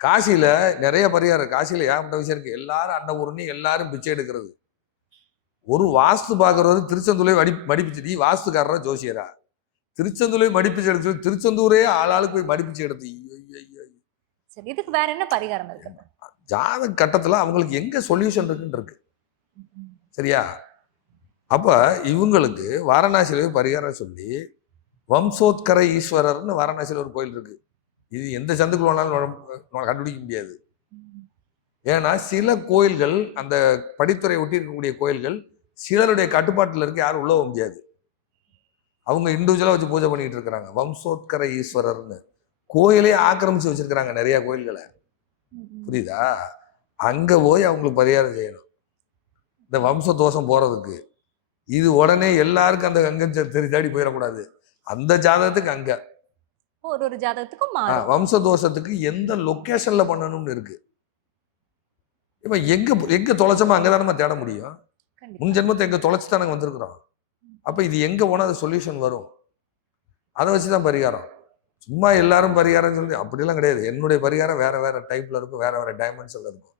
காசியில நிறைய பரிகாரம், காசியில ஏகப்பட்ட விஷயம் இருக்கு. எல்லாரும் அன்னபூரணி, எல்லாரும் பிச்சை எடுக்கிறது. ஒரு வாஸ்து பார்க்கறது திருச்செந்தூரை மடிப்பிச்சு, நீ வாஸ்துக்காரரா ஜோசியரா? திருச்செந்தூரை மடிப்பிச்சு எடுத்து திருச்செந்தூரே ஆளாளுக்கு போய் மடிப்பிச்சு எடுத்து சரி, இதுக்கு வேற என்ன பரிகாரம் இருக்கு? ஜாதக கட்டத்துல அவங்களுக்கு எங்க சொல்யூஷன் இருக்குன்னு இருக்கு. சரியா? அப்ப இவங்களுக்கு வாரணாசியில பரிகாரம் சொல்லி வம்சோத்கர ஈஸ்வரர்னு வாரணாசியில் ஒரு கோயில் இருக்கு. இது எந்த சந்துக்குள்ள வேணாலும் கண்டுபிடிக்க முடியாது. ஏன்னா சில கோயில்கள், அந்த படித்துறை ஒட்டி இருக்கக்கூடிய கோயில்கள் சிலருடைய கட்டுப்பாட்டில் இருக்க யாரும் உள்ள போக முடியாது. அவங்க இண்டிவிஜுவலா வச்சு பூஜை பண்ணிட்டு இருக்கிறாங்க. வம்சோத்கர ஈஸ்வரர்னு கோயிலே ஆக்கிரமிச்சு வச்சிருக்கிறாங்க நிறைய கோயில்களை. புரியுதா? அங்க போய் அவங்களுக்கு பரிகாரம் செய்யணும் இந்த வம்ச தோஷம் போறதுக்கு. இது உடனே எல்லாருக்கும் அந்த அங்க தேடி போயிடக்கூடாது. அந்த ஜாதகத்துக்கு அங்க ஒரு ஜாதகத்துக்கும் வம்ச தோஷத்துக்கு எந்த லொகேஷன்ல பண்ணணும்னு இருக்கு. இப்ப எங்க தொலைச்சோமோ அங்கதான் நம்ம தேட முடியும். முன் ஜென்மத்தை எங்க தொலைச்சு தான் நாங்க வந்திருக்கிறோம். அப்ப இது எங்க போனா அது சொல்யூஷன் வரும். அதை வச்சுதான் பரிகாரம். சும்மா எல்லாரும் பரிகாரம் சொல்லி அப்படிலாம் கிடையாது. என்னுடைய பரிகாரம் வேற வேற டைப்ல இருக்கும், வேற வேற டைமென்ஷன்ல இருக்கும்.